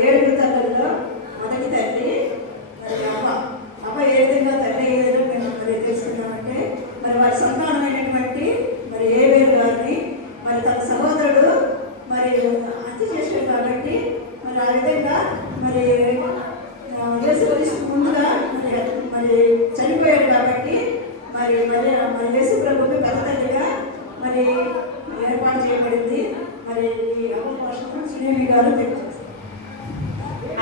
ఏడుగురు తల్లుల్లో మొదటి తల్లి మరి అమ్మ. అమ్మ ఏ విధంగా తల్లి ఏ విధంగా మేము మరి తెలుసుకున్నామంటే, మరి వారి సంతానమైనటువంటి మరి ఏబేలు గారిని మరి తన సహోదరుడు మరి హత్య చేశాడు కాబట్టి, మరి ఆ విధంగా మరి యేసు ముందుగా మరి చనిపోయాడు కాబట్టి మరి మరి మరి యేసు ప్రభుకి పెద్ద తల్లిగా మరి ఏర్పాటు చేయబడింది. మరి ఈ అవకాశం శ్రీదేవి గారు తెలియజేస్తారు.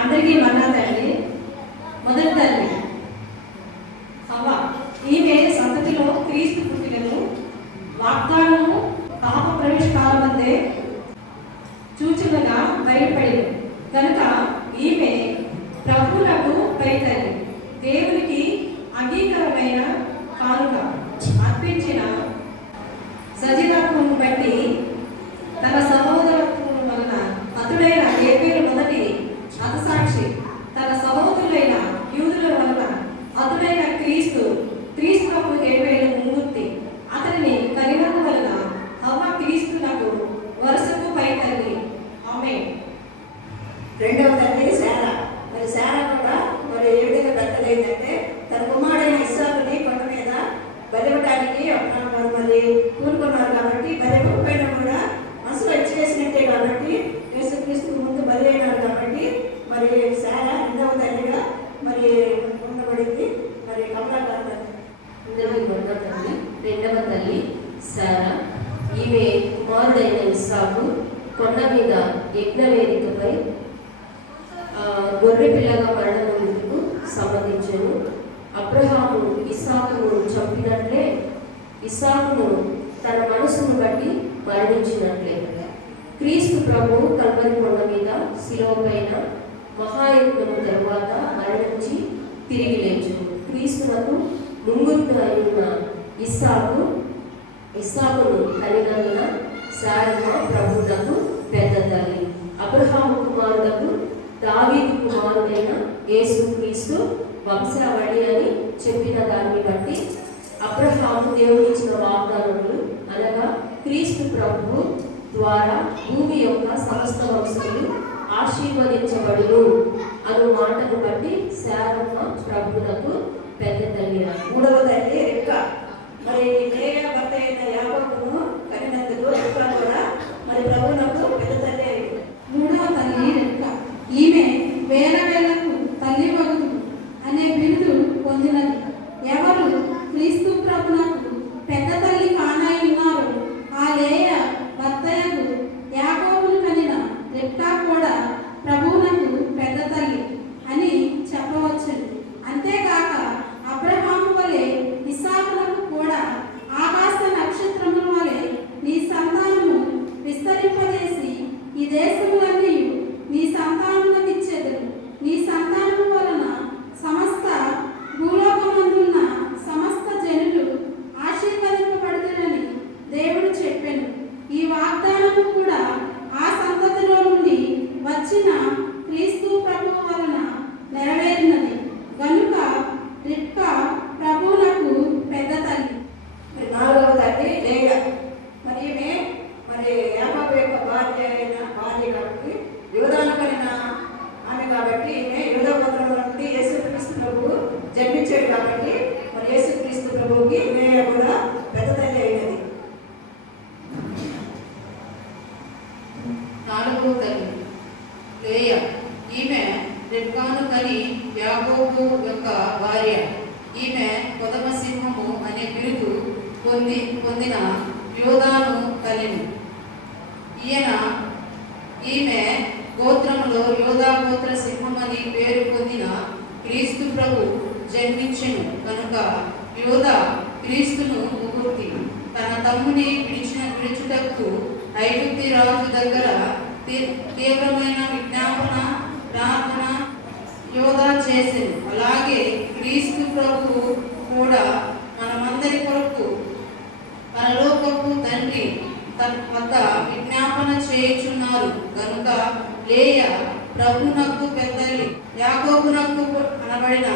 అందరికీ మన్నా తల్లి, మొదటి తల్లి హవ్వ. ఈమె సంతతిలో క్రీస్తు పుట్టినను వాగ్దానము పాప ప్రవేశ కాలమందే సూచనగా బయటపడింది కనుక ఈమె ప్రభువులకు పై తల్లి. దేవునికి అంగీకారమైన కానుక అర్పించిన సజీవత్వం బట్టి తన సహోదరత్వం వలన అతుడైన ఏబేలు మొదటి హతసాక్షి, తన సహోదరులైన యూదుల వలన అతుడైన క్రీస్తు ఏబేలు ముంగుర్తి. అతనిని కలిగినందు వలన హవ్వ క్రీస్తునకు వరుసకు పై తల్లి. ఆమేన్. రెండవ తల్లి శారా. మరి శారా కూడా మరి ఏ విధంగా పెద్దలైందంటే, తన కుమారుడైన ఇస్సాకుని కొండ మీద బలివ్వడానికి మరి కూరుకున్నారు కాబట్టి, బలివ్వకపోయినా కూడా మనసులో ఇచ్చేసినట్టే కాబట్టి, యేసుక్రీస్తు ముందు బలి అయినారు కాబట్టి మరి శారా రెండవ తల్లిగా మరి ఉండబడింది. మరి కమలాకాంత తల్లి. రెండవ తల్లి శారా. ఈమె కుమారుడైన ఇస్సాకు కొండ మీద యజ్ఞ వేదికపై గొర్రె పిల్లగా మరణముకు సంబంధించను. అబ్రహాము ఇస్సాకును చంపినట్లే ఇస్సాకును తన మనసును బట్టి మరణించినట్లే క్రీస్తు ప్రభువు కల్వరి కొండ మీద శిలువ పైన మహాయజ్ఞము తరువాత మరణించి తిరిగి లేచును. క్రీస్తునకు ముంగుర్తు అయిన ఇస్సాకును కలిగినందున శారమ్మ ప్రభువునకు పెద్ద తల్లి. అబ్రహాము కుమారులకు దావీదు కుమారుడైన యేసుక్రీస్తు వంశావళి అని చెప్పిన దాన్ని బట్టి అబ్రహాము దేవుడిచ్చిన వాగ్దానములు అనగా క్రీస్తు ప్రభువు ద్వారా భూమి యొక్క సమస్త వంశములు ఆశీర్వదించబడును అను మాటను బట్టి శారమ్మ ప్రభువునకు పెద్ద తల్లి. మూడవ తల్లి రెక్క. మరి లేయా భర్త అయిన యాకోబును కనినందుకు రెక్క కూడా మరి ప్రభువునకు పెద్ద తల్లి అయింది. మూడవ తల్లి రెక్క. ఈమె వేల వేలకు తల్లి వగుదు అనే బిరుదు పొందినది. ఎవరు క్రీస్తు ప్రభునకు పెద్ద తల్లి కానై ఉన్నారు, ఆ లేయ భర్తయకు యాకోబును కనిన రెక్క కూడా ప్రభువునకు పెద్ద తల్లి అని చెప్పవచ్చు. అంతేగాక అబ్రహాము వలె ఇస్సాకునకు కూడా ఆకాశ నక్షత్రముల వలె నీ సంతానము విస్తరింపజేసి ఈ దేశములన్నీ నీ సంతానములకు ఇచ్చెదరు. నీ సంతానము వలన సమస్త భూలోకమందున్న సమస్త జనులు ఆశీర్వదింపబడుదురని దేవుడు చెప్పెను. ఈ వాగ్దానము కూడా ఆ సంతతిలో నుండి వచ్చిన క్రీస్తు ప్రభువు వలన నెరవేరినది గనుక రిబ్కా ప్రభువునకు పెద్ద తల్లి. మరి నాలుగవ తల్లి లేయా. మరి ఈమె మరి యాకోబు యొక్క భార్య కాబట్టి యూదాను కలిగిన ఆమె కాబట్టి ఈమె యూదా గోత్రముల నుండి యేసుక్రీస్తు ప్రభువు జన్మించాడు కాబట్టి మరి యేసుక్రీస్తు ప్రభువుకి లేయా కూడా పెద్ద తల్లి అయినది. నాలుగవ తల్లి లేయా. ఈమె రిబ్కాను కని యాకోబు యొక్క భార్య. ఈమె కొదమ సింహము అనే బిరుదు పొందిన యోధాను కలిని. ఈమె గోత్రములో యోధా గోత్ర సింహమని పేరు పొందిన క్రీస్తు ప్రభు జన్మించెను కనుక యోధా క్రీస్తును ముగుర్తి. తన తమ్ముని విడిచుటకు ఐగుప్తి రాజు దగ్గర తీవ్రమైన విజ్ఞాపన ప్రార్థన యోధా చేసింది. అలాగే క్రీస్తు ప్రభు కూడా మనమందరి కొరకు పరలోకపు తండ్రి వద్ద విజ్ఞాపన చేయుచున్నారు కనుక లేయా ప్రభునకు పెద్దలి. యాకోబునకు అనబడిన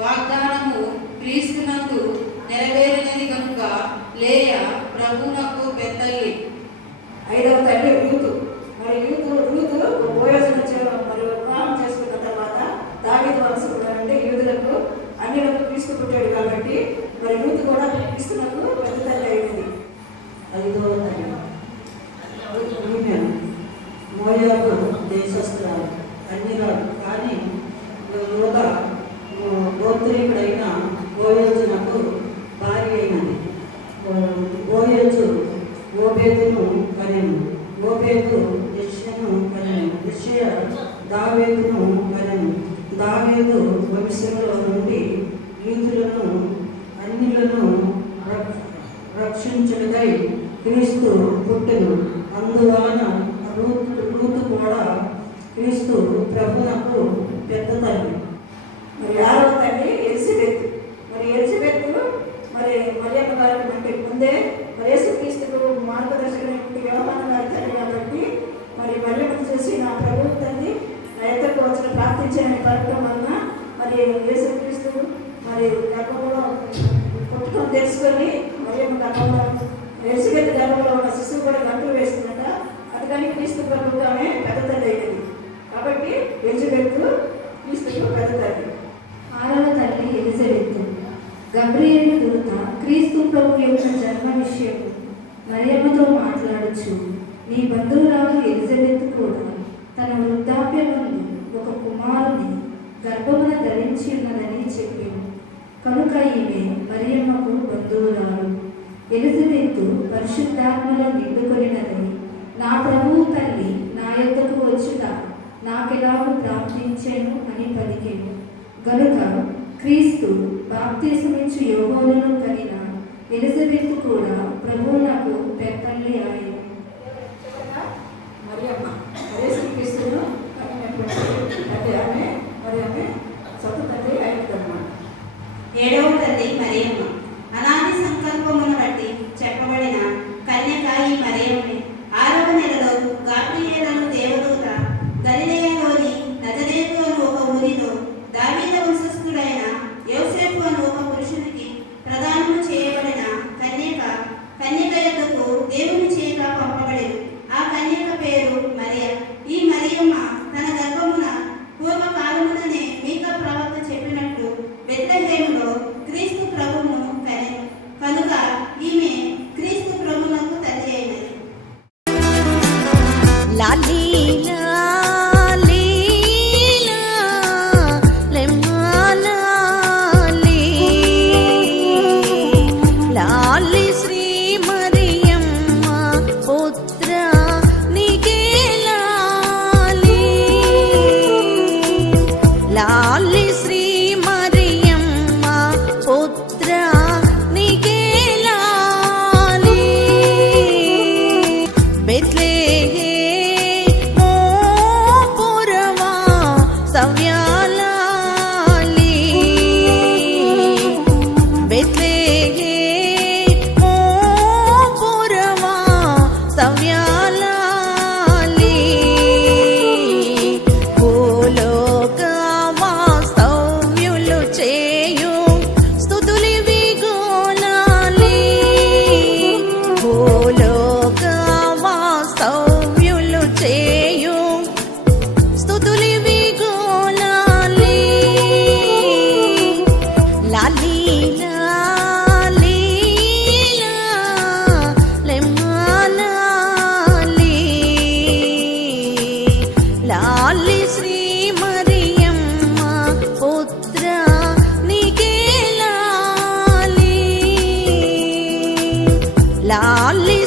వాగ్దానము క్రీస్తునందు నెరవేరినది కనుక లేయా ప్రభునకు పెద్దలి. ఐదవ తల్లి రూతు. మరి రూతు బోయజు నుంచి మరి దేశస్థురాలు అన్నిరాలు. కానీ యోధ గోత్రీకుడైన బోయోజునకు భార్య అయినది. బోయోజు ఓబేదును కనెను. ఓబేదు యెషయను కనెను. యెషయ దావీదును కనెను. దావీదు వంశంలో నుండి యూదులను అన్యులను రక్షించుటకై క్రీస్తు పుట్టెను. అందువలన రూతు కూడా క్రీస్తు ప్రభునకు పెద్ద తల్లి. మరి 6వ తల్లి ఎలిజబెత్. మరి ఎలిజబెత్ మరి మరియమ్మ గారికి అంటే ముందే మరి యేసుక్రీస్తుకు మార్గదర్శకులైనటువంటి యోహాను గారి తల్లి కాబట్టి మరి మరియమ్మను చూసి నా ప్రభువు తల్లి నా ఎద్దకు వచ్చిన ప్రార్థించాలని పలకడం వలన మరి యేసుక్రీస్తు మరి గర్భంలో పుట్టుకం తెలుసుకొని మరియమ్మ గర్భంలో ఎలిజబెత్ గర్భంలో ఉన్న శిశువు కూడా గంతులు వేస్తుందట. అందుకని క్రీస్తు ప్రభువు ఆమె పెద్ద తల్లి అయింది. కాబట్టి ఎలిజబెత్ క్రీస్తుకు పెద్ద తల్లి. 6వ తల్లి ఎలిజబెత్. గబ్రియేలు దూత క్రీస్తు ప్రభు యొక్క జన్మ విషయం మరియమ్మతో మాట్లాడుచు, నీ బంధువురాలు ఎలిజబెత్ కూడా తన వృద్ధాప్యమందు ఒక కుమారుని గర్భమున ధరించి ఉన్నదని చెప్పాను. కనుక ఈమె మరియమ్మకు బంధువురాలు. ఎలిజబెత్ పరిశుద్ధాత్మలో నిండుకొనినదై, నా ప్రభువు తల్లి నా యొద్దకు వచ్చుట నాకెలాగూ ప్రార్థించెను అని పలికెను. గనుక క్రీస్తు బాప్తిసమిచ్చు యోహానును కనిన ఎలిజబెత్ కూడా ప్రభువునకు పెద్దల్లి ఆయన. మరియమ్మ యేసుక్రీస్తును కనినటువంటి తల్లి ఆమె. మరి ఆమె సొంత తల్లి అయినదన్నమాట. 7వ తల్లి మరియమ్మ. అనాది సంకల్పమును బట్టి చెప్పబడిన కన్యక ఈ మరియమ్మే. 6వ నెలలో గాబ్రియేలు దేవదూత గలిలయలోని నజరేతు అను ఒక ఊరిలో దావీదు వంశస్థుడైన యోసేపు అను ఒక పురుషునికి ప్రదానము చేయబడిన కన్యక యొద్దకు దేవుని చేత పంపబడెను. ఆ కన్యక పేరు మరియ. ఈ మరియమ్మ తన గర్భమున పూర్వకాలముననే మీకా ప్రవక్త చెప్పినట్లు బెత్లెహేములో క్రీస్తు ప్రభువును కనెను. కనుక ఈమె క్రీస్తు ప్రభువునకు తల్లి అయినది. లాలీ లాలీ లెమ్మా లాలీ లాలీ శ్రీ మరియమ్మ పుత్ర నీకే లాలీ లాలీ శ్రీ మరియమ్మ పుత్ర నీకే లాలీ బెత్లెహేము పురమా సవ్యాలాలి బెత్లెహేము పురమా సవ్యాలాలి భూలోకమా సౌమ్యులు చేయు స్తుతులివి గోలాలి భూలోకమా సౌమ్యులు చేయు స్తుతులివి గోలాలి లాలీ లాలీ లెమ్మా లాలీ లాలీ శ్రీ మరియమ్మ పుత్ర నీకే లాలీ లాలీ